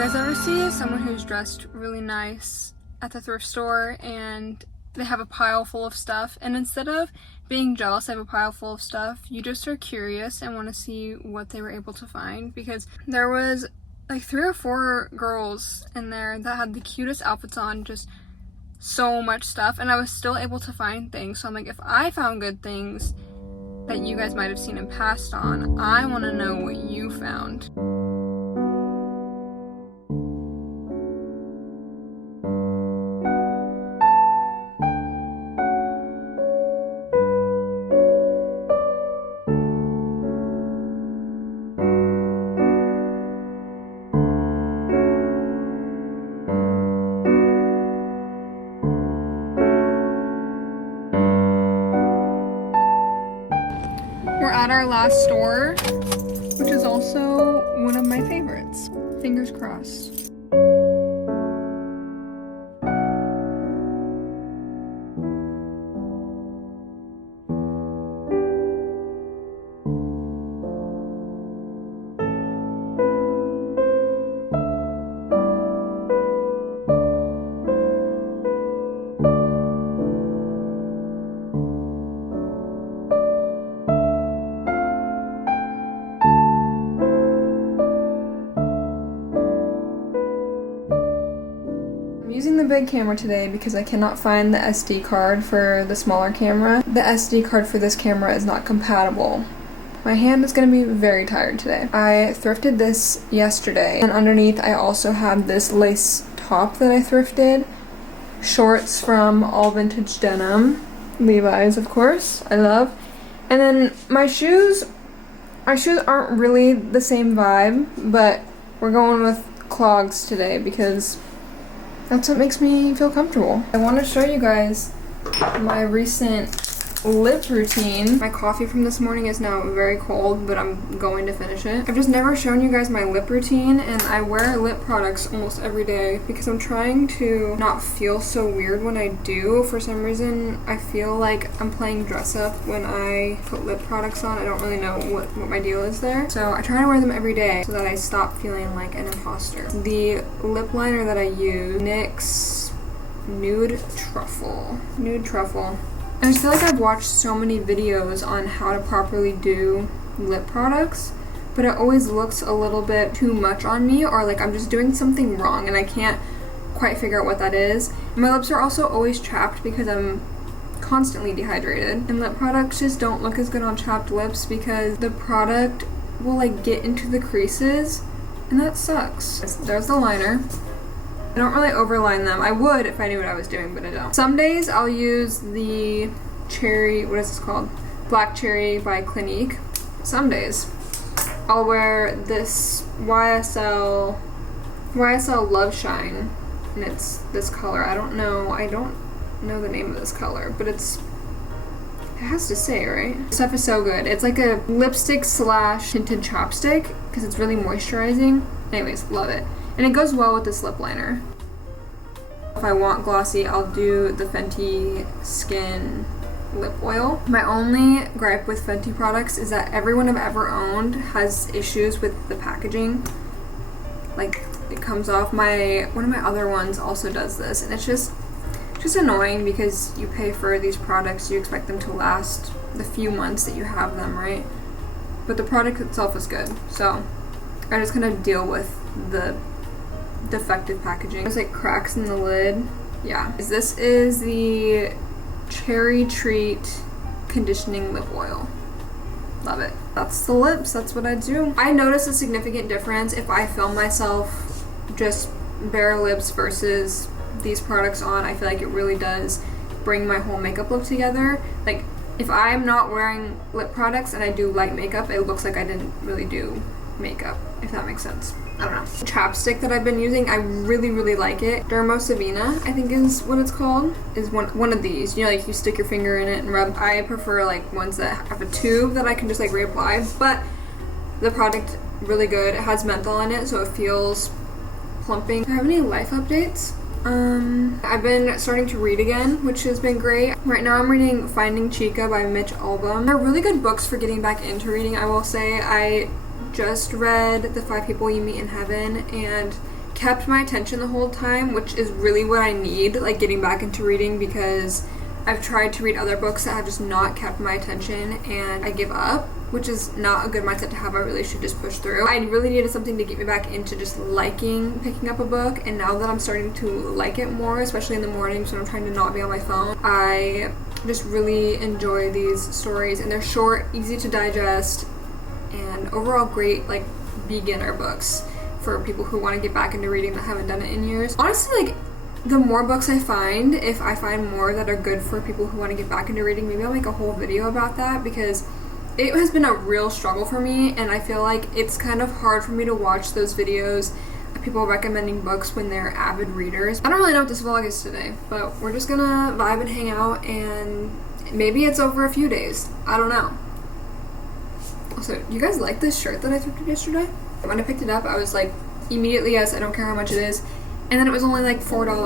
guys ever see someone who's dressed really nice at the thrift store and they have a pile full of stuff, and instead of being jealous they have a pile full of stuff, you just are curious and want to see what they were able to find? Because there was like 3 or 4 girls in there that had the cutest outfits on, just so much stuff, and I was still able to find things. So I'm like, if I found good things that you guys might have seen and passed on, I want to know what you found. We're at our last store, which is also one of my favorites. Fingers crossed. I'm using the big camera today because I cannot find the SD card for the smaller camera. The SD card for this camera is not compatible. My hand is going to be very tired today. I thrifted this yesterday, and underneath I also have this lace top that I thrifted. Shorts from All Vintage Denim. Levi's, of course, I love. And then my shoes aren't really the same vibe, but we're going with clogs today because that's what makes me feel comfortable. I want to show you guys my recent lip routine. My coffee from this morning is now very cold, but I'm going to finish it. I've just never shown you guys my lip routine, and I wear lip products almost every day because I'm trying to not feel so weird when I do. For some reason, I feel like I'm playing dress up when I put lip products on. I don't really know what my deal is there. So I try to wear them every day so that I stop feeling like an imposter. The lip liner that I use, NYX Nude Truffle. I just feel like I've watched so many videos on how to properly do lip products, but it always looks a little bit too much on me, or like I'm just doing something wrong and I can't quite figure out what that is. And my lips are also always chapped because I'm constantly dehydrated. And lip products just don't look as good on chapped lips because the product will like get into the creases, and that sucks. There's the liner. I don't really overline them. I would if I knew what I was doing, but I don't. Some days I'll use the cherry, what is this called? Black Cherry by Clinique. Some days I'll wear this YSL Love Shine, and it's this color. I don't know the name of this color, but it has to say, right? This stuff is so good. It's like a lipstick / tinted chapstick because it's really moisturizing. Anyways, love it. And it goes well with this lip liner. If I want glossy, I'll do the Fenty Skin Lip Oil. My only gripe with Fenty products is that everyone I've ever owned has issues with the packaging. Like, it comes off. One of my other ones also does this, and it's just annoying because you pay for these products, you expect them to last the few months that you have them, right? But the product itself is good, so I just kind of deal with the defective packaging. There's like cracks in the lid. Yeah. This is the Cherry Treat Conditioning Lip Oil. Love it. That's the lips. That's what I do. I notice a significant difference if I film myself just bare lips versus these products on. I feel like it really does bring my whole makeup look together. Like, if I'm not wearing lip products and I do light makeup, it looks like I didn't really do makeup, if that makes sense. I don't know. The chapstick that I've been using, I really like it. Dermosavina, I think is what it's called, is one of these. You know, like you stick your finger in it and rub. I prefer like ones that have a tube that I can just like reapply, but the product, really good. It has menthol in it, so it feels plumping. Do I have any life updates? I've been starting to read again, which has been great. Right now I'm reading Finding Chica by Mitch Albom. They're really good books for getting back into reading, I will say. I just read The 5 People You Meet in Heaven and kept my attention the whole time, which is really what I need, like getting back into reading, because I've tried to read other books that have just not kept my attention and I give up, which is not a good mindset to have. I really should just push through. I really needed something to get me back into just liking picking up a book, and now that I'm starting to like it more, especially in the mornings when I'm trying to not be on my phone, I just really enjoy these stories, and they're short, easy to digest, and overall great like beginner books for people who want to get back into reading that haven't done it in years. Honestly, like, the more books I find, if I find more that are good for people who want to get back into reading, maybe I'll make a whole video about that, because it has been a real struggle for me, and I feel like it's kind of hard for me to watch those videos of people recommending books when they're avid readers. I don't really know what this vlog is today, but we're just gonna vibe and hang out, and maybe it's over a few days. I don't know. Also, you guys like this shirt that I thrifted yesterday? When I picked it up, I was like, immediately, yes, I don't care how much it is. And then it was only like $4.